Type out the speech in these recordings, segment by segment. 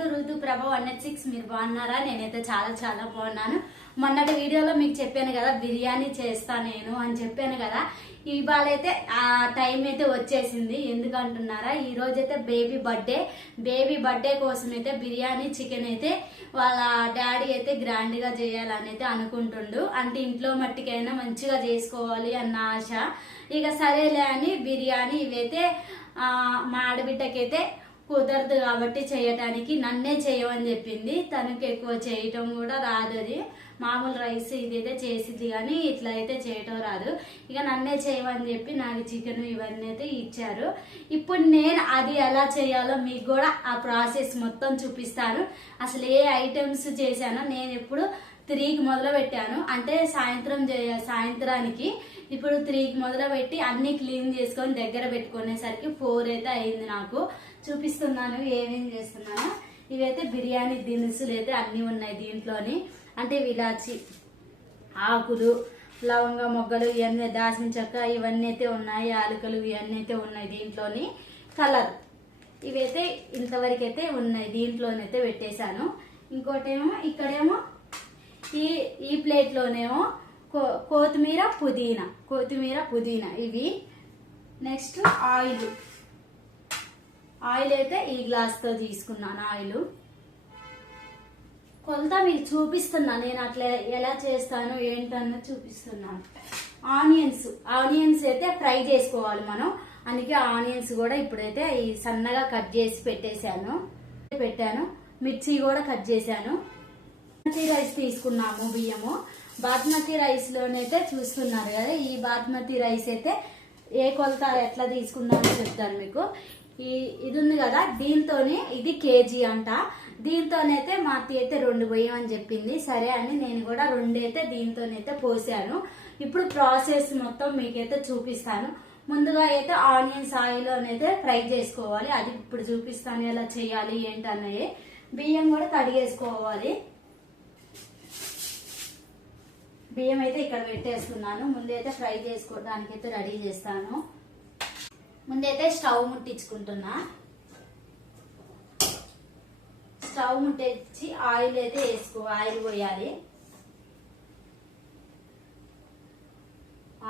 To Rutu Prabha one six మీరు బాగున్నారా? నేనైతే చాలా చాలా బాగున్నాను. మొన్నటి వీడియోలో మీకు చెప్పాను కదా బిర్యానీ చేస్తా నేను అని చెప్పాను కదా. ఇవాళ అయితే ఆ టైం అయితే వచ్చేసింది. ఎందుకంటున్నారా? ఈ బేబీ బర్త్డే. బేబీ బర్త్డే కోసం అయితే బిర్యానీ చికెన్ అయితే వాళ్ళ డాడీ అయితే గ్రాండ్గా చేయాలని అయితే అనుకుంటుండు. అంటే ఇంట్లో మట్టికైనా మంచిగా చేసుకోవాలి అన్న ఆశ. ఇక సరేలే అని బిర్యానీ ఇవైతే మా ఆడబిడ్డకైతే కుదరదు కాబట్టి చేయటానికి నన్నే చేయమని చెప్పింది. తనకి ఎక్కువ చేయటం కూడా రాదు అది. మామూలు రైస్ ఇదైతే చేసింది కానీ ఇట్లా అయితే చేయటం రాదు. ఇక నన్నే చేయమని చెప్పి నాకు చికెన్ ఇవన్నీ అయితే ఇచ్చారు. ఇప్పుడు నేను అది ఎలా చేయాలో మీకు కూడా ఆ ప్రాసెస్ మొత్తం చూపిస్తాను. అసలు ఏ ఐటమ్స్ చేశానో నేను ఎప్పుడు త్రీకి మొదలు పెట్టాను అంటే సాయంత్రం సాయంత్రానికి ఇప్పుడు త్రీకి మొదలు పెట్టి అన్ని క్లీన్ చేసుకొని దగ్గర పెట్టుకునేసరికి ఫోర్ అయితే అయింది నాకు. చూపిస్తున్నాను ఏమేం చేస్తున్నాను. ఇవైతే బిర్యానీ దినుసులు అయితే అన్నీ ఉన్నాయి దీంట్లోని. అంటే విలాచి ఆకులు లవంగ మొగ్గలు ఇవన్నీ దాసిన చెక్క ఇవన్నీ అయితే ఉన్నాయి. ఆలుకలు ఇవన్నీ అయితే ఉన్నాయి దీంట్లోని. కలర్ ఇవైతే ఇంతవరకు అయితే ఉన్నాయి దీంట్లోనైతే పెట్టేశాను. ఇంకోటేమో ఇక్కడేమో ఈ ఈ ప్లేట్లోనేమో కో కొత్తిమీర పుదీనా. కొత్తిమీర పుదీనా ఇవి. Next oil. ఆయిల్ అయితే ఈ గ్లాస్తో తీసుకున్నాను ఆయిల్. కొంత మీకు చూపిస్తున్నా నేను అట్లా ఎలా చేస్తాను ఏంటన్న చూపిస్తున్నాను. ఆనియన్స్ ఆనియన్స్ అయితే ఫ్రై చేసుకోవాలి మనం. అందుకే ఆనియన్స్ కూడా ఇప్పుడైతే ఈ సన్నగా కట్ చేసి పెట్టేశాను. పెట్టాను. మిర్చి కూడా కట్ చేశాను. బాస్మతి రైస్ తీసుకున్నాము బియ్యము. బాస్మతి రైస్ లోనైతే చూస్తున్నారు కదా ఈ బాస్మతి రైస్ అయితే ఏ కొలత ఎట్లా తీసుకున్నామో చెప్తాను మీకు. ఈ ఇది ఉంది కదా దీంతోనే ఇది కేజీ అంట. దీంతోనైతే మా అత్త అయితే రెండు పోయాం అని చెప్పింది. సరే అని నేను కూడా రెండైతే దీంతోనైతే పోసాను. ఇప్పుడు ప్రాసెస్ మొత్తం మీకైతే చూపిస్తాను. ముందుగా అయితే ఆనియన్స్ ఆయిల్ అనేది ఫ్రై చేసుకోవాలి. అది ఇప్పుడు చూపిస్తాను ఎలా చేయాలి ఏంటన్నది. బియ్యం కూడా కడిగేసుకోవాలి బియ్యం అయితే ఇక్కడ పెట్టేసుకున్నాను ముందైతే ఫ్రై చేసుకోవడానికి అయితే రెడీ చేస్తాను. ముందైతే స్టవ్ ముట్టించుకుంటున్నా. స్టవ్ ముట్టించి ఆయిల్ అయితే వేసుకో ఆయిల్ పోయాలి.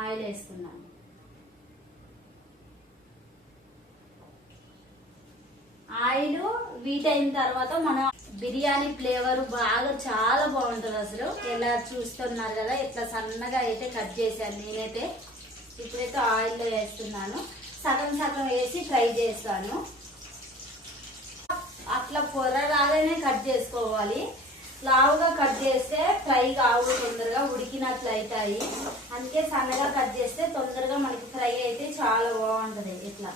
ఆయిల్ వేస్తున్నాను ఆయిల్ వీట్ అయిన తర్వాత మన బిర్యానీ ఫ్లేవర్ బాగా చాలా బాగుంటుంది అసలు. ఎలా చూస్తున్నారు కదా ఇట్లా సన్నగా అయితే కట్ చేశాను నేనైతే ఇప్పుడైతే ఆయిల్లో వేస్తున్నాను. సగం సగం వేసి ఫ్రై చేస్తాను. అట్లా పొర రాగానే కట్ చేసుకోవాలి. లావుగా కట్ చేస్తే ఫ్రై కావు తొందరగా ఉడికినట్లు అవుతాయి అందుకే సన్నగా కట్ చేస్తే తొందరగా మనకి ఫ్రై అయితే చాలా బాగుంటుంది ఇట్లా.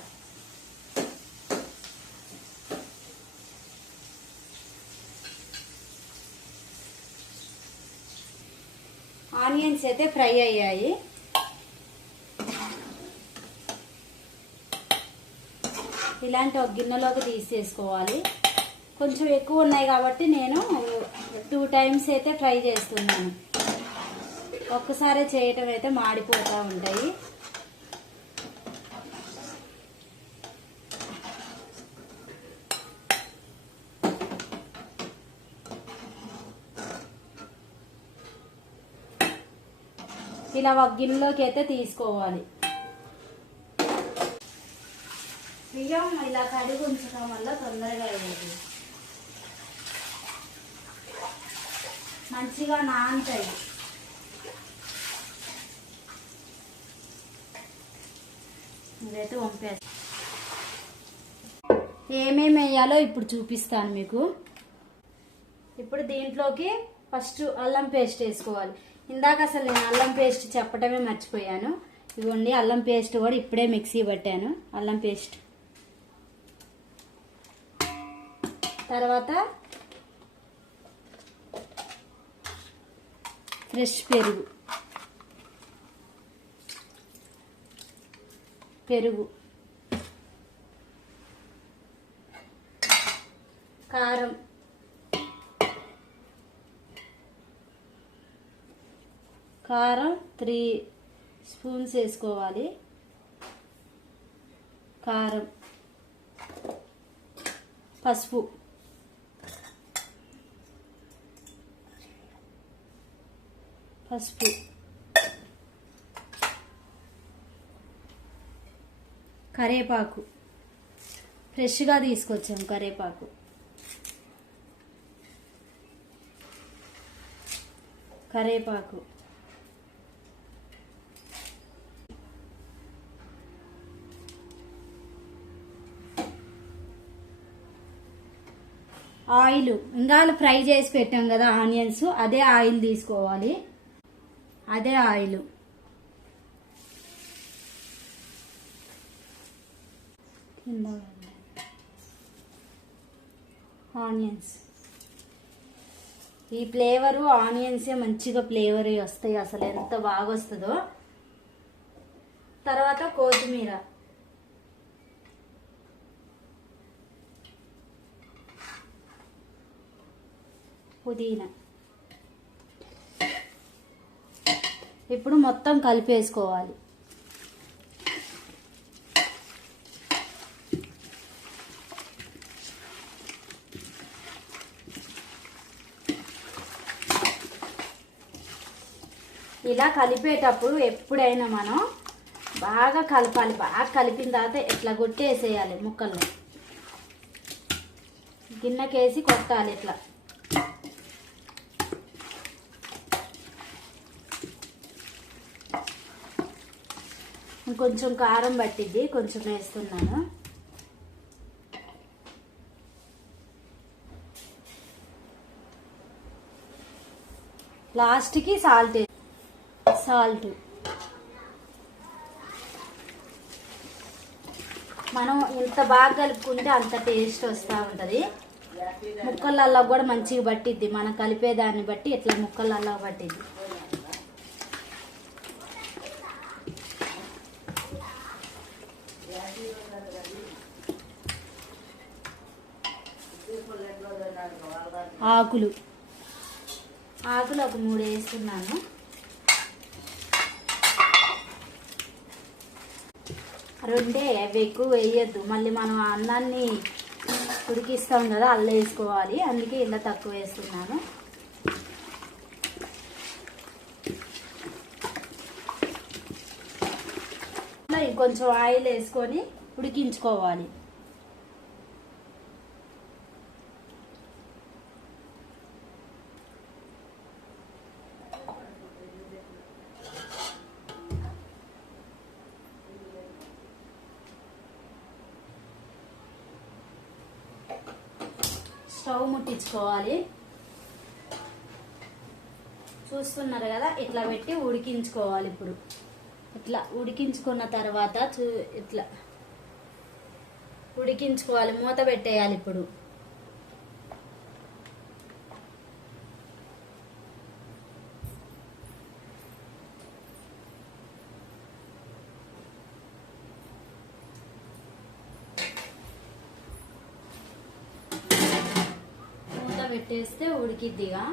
ఆనియన్స్ అయితే ఫ్రై అయ్యాయి. ఇలాంటి ఒక గిన్నెలోకి తీసేసుకోవాలి. కొంచెం ఎక్కువ ఉన్నాయి కాబట్టి నేను టూ టైమ్స్ అయితే ఫ్రై చేస్తున్నాను. ఒక్కసారి చేయటం అయితే మాడిపోతూ ఉంటాయి. ఇలా ఒక గిన్నెలోకి అయితే తీసుకోవాలి. బియ్యం ఇలా కడిగి ఉంచడం వల్ల తొందరగా అయ్యేది మంచిగా నాంతాయి ఇదైతే వంపేస్తాను ఏమేమి వేయాలో ఇప్పుడు చూపిస్తాను మీకు. ఇప్పుడు దీంట్లోకి ఫస్ట్ అల్లం పేస్ట్ వేసుకోవాలి. ఇందాక అసలు నేను అల్లం పేస్ట్ చెప్పడమే మర్చిపోయాను. ఇవ్వండి అల్లం పేస్ట్ కూడా ఇప్పుడే మిక్సీ పట్టాను. అల్లం పేస్ట్. తర్వాత ఫ్రెష్ పెరుగు. పెరుగు. కారం. కారం త్రీ స్పూన్స్ వేసుకోవాలి. కారం. పసుపు. పసుపు. కరేపాకు. ఫ్రెష్గా తీసుకొచ్చాం కరేపాకు. కరేపాకు. ఆయిల్. ఇంకా ఫ్రై చేసి పెట్టాం కదా ఆనియన్స్. అదే ఆయిల్ తీసుకోవాలి. అదే ఆయిల్. ఆనియన్స్. ఈ ఫ్లేవరు ఆనియన్సే మంచిగా ఫ్లేవర్ వస్తాయి. అసలు ఎంత బాగా వస్తుందో తర్వాత కొత్తిమీర. పుదీనా. ఇప్పుడు మొత్తం కలిపేసుకోవాలి. ఇలా కలిపేటప్పుడు ఎప్పుడైనా మనం బాగా కలపాలి. బాగా కలిపిన తర్వాత ఇట్లా కొట్టేసేయాలి ముక్కలు గిన్నెకేసి కొట్టాలి ఇట్లా. కొంచెం కారం పట్టిద్ది కొంచెం వేస్తున్నాను. లాస్ట్కి సాల్ట్ సాల్ట్. మనం ఎంత బాగా కలుపుకుంటే అంత టేస్ట్ వస్తూ ఉంటుంది. ముక్కలల్లో కూడా మంచిగా పట్టిద్ది మనం కలిపేదాన్ని బట్టి ఇట్లా ముక్కలల్లో పట్టిద్ది. ఆకులు. ఆకులు ఒక మూడు వేస్తున్నాను. రెండే అవి ఎక్కువ వేయద్దు. మళ్ళీ మనం అన్నాన్ని ఉడికిస్తాం కదా అల్ల వేసుకోవాలి. అందుకే ఇలా తక్కువ వేస్తున్నాను. ఇంకొంచెం ఆయిల్ వేసుకొని ఉడికించుకోవాలి. ఉడికించుకోవాలి చూస్తున్నారు కదా ఇట్లా పెట్టి ఉడికించుకోవాలి ఇప్పుడు. ఇట్లా ఉడికించుకున్న తర్వాత చూ ఇట్లా ఉడికించుకోవాలి మూత పెట్టేయాలి ఇప్పుడు మూత పెట్టేస్తే ఉడికిద్దిగా.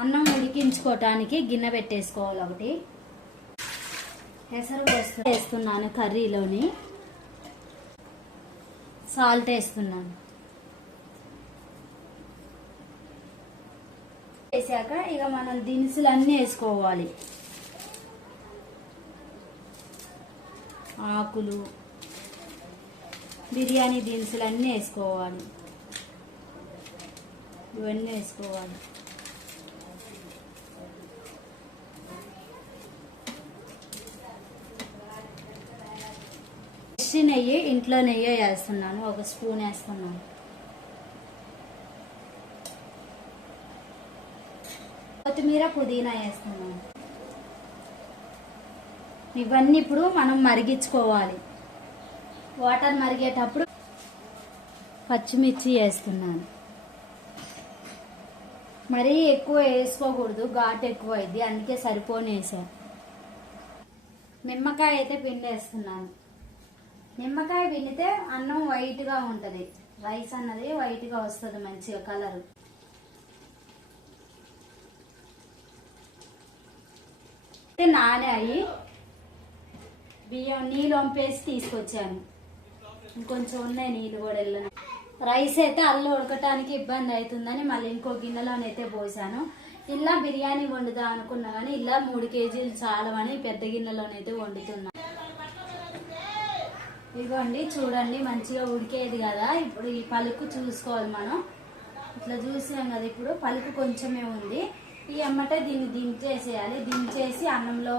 అన్నం ఉడికించుకోవటానికి గిన్నె పెట్టేసుకోవాలి ఒకటి. పెసరు వేస్తున్నాను కర్రీలోని. సాల్ట్ వేస్తున్నాను. వేసాక ఇక మనం దినుసులు అన్నీ వేసుకోవాలి. ఆకులు బిర్యానీ దినుసులు అన్నీ వేసుకోవాలి. ఇవన్నీ వేసుకోవాలి. ఫ్రెష్ నెయ్యి ఇంట్లో నెయ్యి వేస్తున్నాను. ఒక స్పూన్ వేస్తున్నాను. కొత్తిమీర పుదీనా వేస్తున్నాను. ఇవన్నీ ఇప్పుడు మనం మరిగించుకోవాలి. వాటర్ మరిగేటప్పుడు పచ్చిమిర్చి వేస్తున్నాను. మరీ ఎక్కువ వేసుకోకూడదు ఘాట్ ఎక్కువ అయింది అందుకే సరిపోని వేసాను. నిమ్మకాయ అయితే పిండేస్తున్నాను నిమ్మకాయ పిండితే అన్నం వైట్గా ఉంటుంది. రైస్ అన్నది వైట్గా వస్తుంది మంచిగా కలర్. నానే అయ్యి బియ్యం నీళ్ళు వంపేసి తీసుకొచ్చాను. ఇంకొంచెం ఉన్నాయి నీళ్ళు కూడా వెళ్ళను. రైస్ అయితే అల్లు ఉడకటానికి ఇబ్బంది అవుతుందని మళ్ళీ ఇంకో గిన్నెలోనైతే పోసాను. ఇలా బిర్యానీ వండుదా అనుకున్నా కానీ ఇలా మూడు కేజీలు చాలవని పెద్ద గిన్నెలోనైతే వండుతున్నా. ఇదిగోండి చూడండి మంచిగా ఉడికేది కదా. ఇప్పుడు ఈ పలుకు చూసుకోవాలి మనం. ఇట్లా చూసాం కదా ఇప్పుడు పలుకు కొంచెమే ఉంది. ఈ అమ్మటే దీన్ని దించేసేయాలి దించేసి అన్నంలో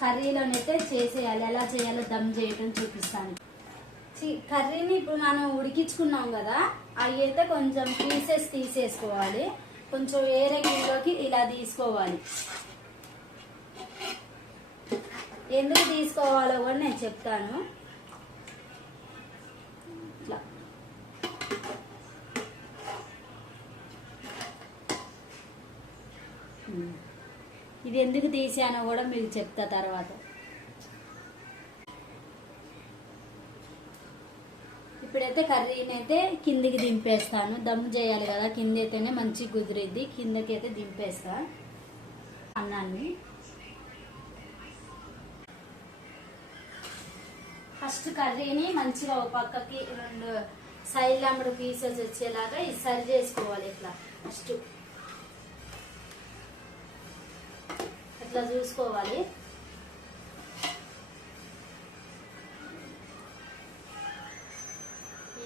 కర్రీలోనైతే చేసేయాలి. ఎలా చేయాలో దమ్ చేయటం చూపిస్తాను. కర్రీని ఇప్పుడు మనం ఉడికించుకున్నాం కదా అవి అయితే కొంచెం పీసెస్ తీసేసుకోవాలి. కొంచెం వేరే గిన్నెలోకి ఇలా తీసుకోవాలి. ఎందుకు తీసుకోవాలో కూడా నేను చెప్తాను. ఇట్లా. ఇది ఎందుకు తీసానో కూడా మీకు చెప్తా తర్వాత. ఇప్పుడైతే కర్రీని అయితే కిందికి దింపేస్తాను. దమ్ చేయాలి కదా కింద అయితేనే మంచి కుదిరిద్ది. కిందకి అయితే దింపేస్తా. అన్నాన్ని. ఫస్ట్ కర్రీని మంచిగా ఒక పక్కకి రెండు సైడ్ అమ్మడు పీసెస్ వచ్చేలాగా ఇది సరి చేసుకోవాలి ఇట్లా. ఫస్ట్. ఇట్లా చూసుకోవాలి?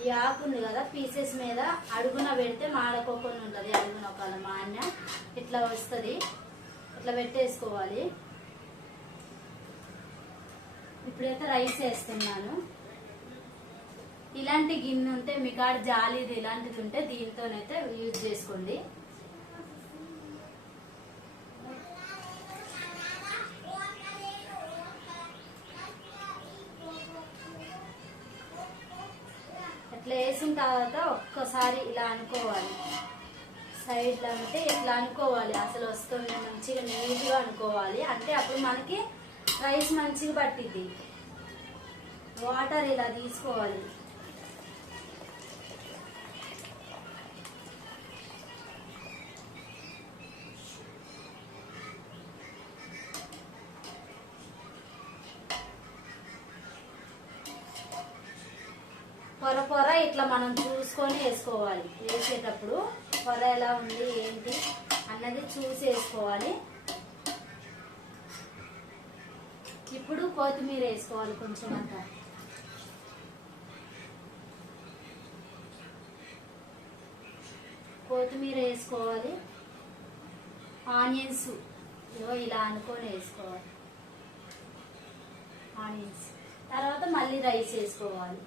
ఈ ఆకు ఉంది కదా పీసెస్ మీద అడుగున పెడితే మాడకోకుండా ఉంటుంది అడుగున ఒక అన్న ఇట్లా వస్తుంది. ఇట్లా పెట్టేసుకోవాలి. ఇప్పుడైతే రైస్ వేస్తున్నాను. ఇలాంటి గిన్నె ఉంటే మీ కాడ జాలీది ఇలాంటిది ఉంటే దీంతోనైతే యూజ్ చేసుకోండి. ఒకసారి ఇలా అనుకోవాలి. సైడ్లో అంటే ఇట్లా అనుకోవాలి? అసలు వస్తుంది మంచిగా నీట్గా అనుకోవాలి. అంటే అప్పుడు మనకి రైస్ మంచిగా పట్టిద్ది. వాటర్ ఇలా తీసుకోవాలి. పొర పొర ఇట్లా మనం చూసుకొని వేసుకోవాలి. వేసేటప్పుడు పొర ఎలా ఉంది ఏంటి అన్నది చూసి వేసుకోవాలి. ఇప్పుడు కొత్తిమీర వేసుకోవాలి కొంచెం అంత. కొత్తిమీర వేసుకోవాలి. ఆనియన్స్ ఇగో ఇలా అనుకొని వేసుకోవాలి. ఆనియన్స్. తర్వాత మళ్ళీ రైస్ వేసుకోవాలి.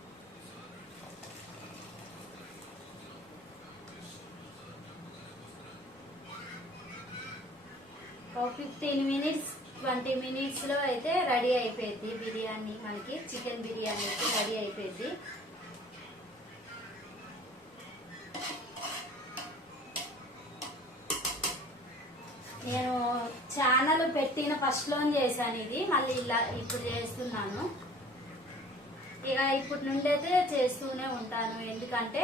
ఫిఫ్టీన్ మినిట్స్ ట్వంటీ మినిట్స్లో అయితే రెడీ అయిపోయింది బిర్యానీ మనకి చికెన్ బిర్యానీ అయితే రెడీ అయిపోయింది నేను ఛానల్ పెట్టిన ఫస్ట్ లోన్ చేశాను ఇది మళ్ళీ ఇలా ఇప్పుడు చేస్తున్నాను. ఇక ఇప్పటి నుండి అయితే చేస్తూనే ఉంటాను ఎందుకంటే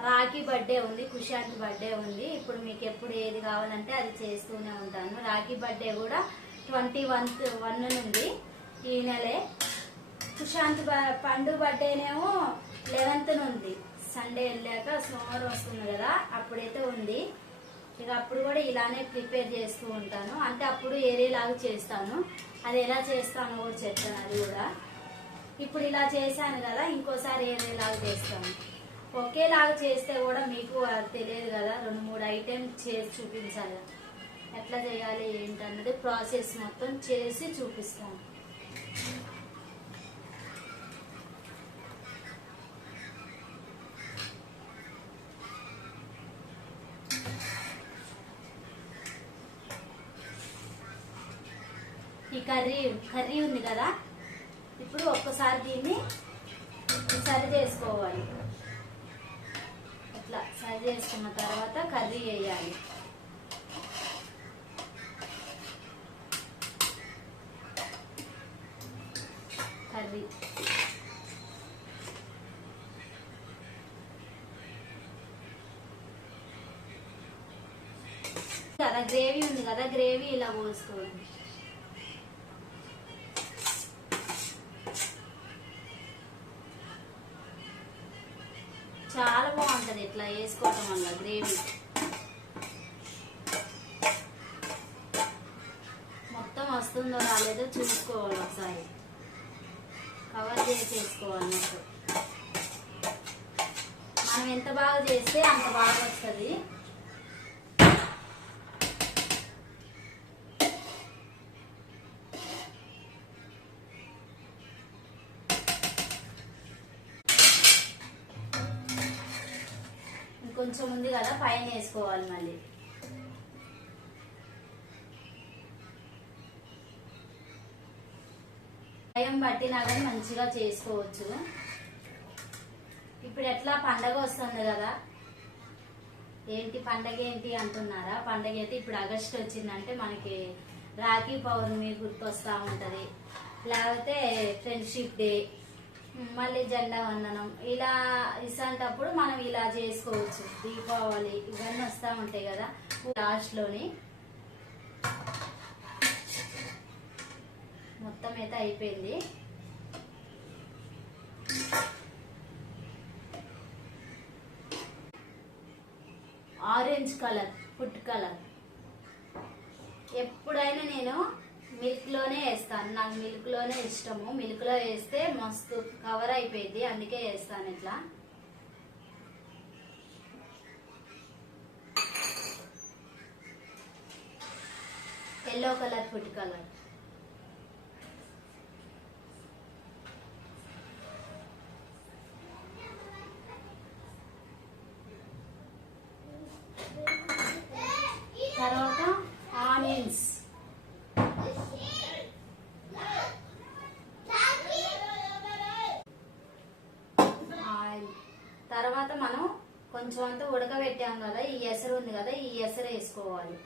రాఖీ బర్త్డే ఉంది కుషాంత్ బర్త్డే ఉంది. ఇప్పుడు మీకు ఎప్పుడు ఏది కావాలంటే అది చేస్తూనే ఉంటాను. రాఖీ బర్త్డే కూడా ట్వంటీ వన్త్ వన్ నుండి ఈ నెలే. కుషాంత్ పండు బర్త్డేనేమో లెవెన్త్ నుండి. సండే వెళ్ళాక సోమవారం వస్తుంది కదా అప్పుడైతే ఉంది. ఇక అప్పుడు కూడా ఇలానే ప్రిపేర్ చేస్తూ ఉంటాను. అంటే అప్పుడు ఏరేలాగా చేస్తాను. అది ఎలా చేస్తానో కూడా చెప్తాను అది కూడా. ఇప్పుడు ఇలా చేశాను కదా ఇంకోసారి ఏరేలాగా చేస్తాను. ఒకేలాగా చేస్తే కూడా మీకు అది తెలియదు కదా. రెండు మూడు ఐటెమ్స్ చేసి చూపించాలి. ఎట్లా చేయాలి ఏంటన్నది ప్రాసెస్ మొత్తం చేసి చూపిస్తాను. ఈ కర్రీ కర్రీ ఉంది కదా. ఇప్పుడు ఒక్కసారి దీన్ని సరి చేసుకోవాలి. ఇట్లా సరి చేసుకున్న తర్వాత కర్రీ వేయాలి కర్రీ. కదా గ్రేవీ ఉంది కదా గ్రేవీ ఇలా పోసుకోండి వస్తుందో రాలేదో చూసుకోవాలి ఒకసారి. కవర్ చేసేసుకోవాలి మనం ఎంత బాగా చేస్తే అంత బాగా వస్తుంది. కొంచెం ఉంది కదా పైన వేసుకోవాలి మళ్ళీ. పట్టినా కానీ మంచిగా చేసుకోవచ్చు. ఇప్పుడు ఎట్లా పండగ వస్తుంది కదా? ఏంటి పండగ ఏంటి అంటున్నారా? పండగ అయితే ఇప్పుడు ఆగస్ట్ వచ్చిందంటే మనకి రాఖీ పౌర్ణమి గుర్తొస్తా ఉంటది. లేకపోతే ఫ్రెండ్షిప్ డే మళ్ళీ జెండా వందనం. ఇలా ఇసంటప్పుడు మనం ఇలా చేసుకోవచ్చు. దీపావళి ఇవన్నీ వస్తూ ఉంటాయి కదా. లాస్ట్లోని మొత్తం అయితే అయిపోయింది. Orange colour food colour. ఎప్పుడైనా నేను మిల్క్లోనే వేస్తాను. నాకు మిల్క్లోనే ఇష్టము. మిల్క్లో వేస్తే మస్తు కవర్ అయిపోయింది. అందుకే వేస్తాను ఇట్లా. ఎల్లో కలర్ ఫుడ్ కలర్ తర్వాత ఆనియన్స్ ఆయిల్ తర్వాత మనం కొంచెం అంతా ఉడకబెట్టాం కదా ఈ ఎసరు ఉంది కదా ఈ ఎసరు వేసుకోవాలి.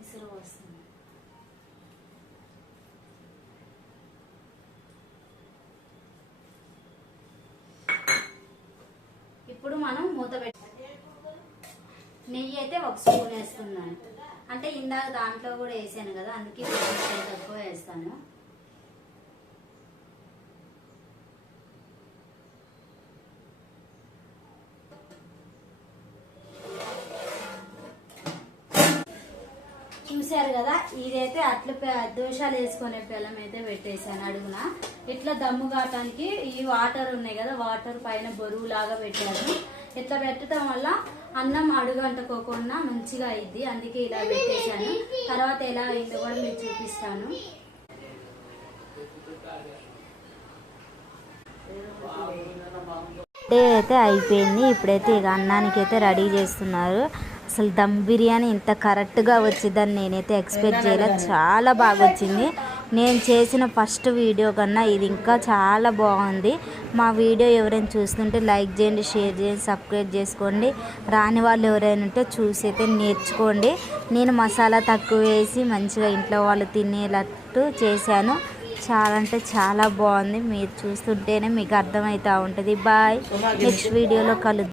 ఎసరు వస్తుంది. ఇప్పుడు మనం మూత పెట్టి నెయ్యి అయితే ఒక స్పూన్ వేస్తున్నాను. అంటే ఇందాక దాంట్లో కూడా వేసాను కదా అందుకే తక్కువ వేస్తాను. చూశారు కదా ఇదైతే అట్ల పె- దోషాలు వేసుకునే పిల్లం అయితే పెట్టేశాను. అడుగున ఇట్లా దమ్ము కావటానికి ఈ వాటర్ ఉన్నాయి కదా వాటర్ పైన బరువు లాగా పెట్టాను ఇట్లా పెట్టడం వల్ల అన్నం అడుగంటకోకుండా మంచిగా అయింది. అందుకే ఇలా పెట్టేశాను. తర్వాత ఎలా అయిందో కూడా మీకు చూపిస్తాను. డే అయితే అయిపోయింది. ఇప్పుడైతే ఇక అన్నానికి అయితే రెడీ చేస్తున్నారు. అసలు దమ్ బిర్యానీ ఇంత కరెక్ట్గా వచ్చిందని నేనైతే ఎక్స్పెక్ట్ చేయలేదు చాలా బాగా వచ్చింది నేను చేసిన ఫస్ట్ వీడియో కన్నా ఇది ఇంకా చాలా బాగుంది. మా వీడియో ఎవరైనా చూస్తుంటే లైక్ చేయండి షేర్ చేయండి సబ్స్క్రైబ్ చేసుకోండి. రాని వాళ్ళు ఎవరైనా ఉంటే చూసి అయితే నేర్చుకోండి. నేను మసాలా తక్కువ వేసి మంచిగా ఇంట్లో వాళ్ళు తినేటట్టు చేశాను. చాలా అంటే చాలా బాగుంది. మీరు చూస్తుంటేనే మీకు అర్థమవుతూ ఉంటుంది. బాయ్. నెక్స్ట్ వీడియోలో కలుద్దాం.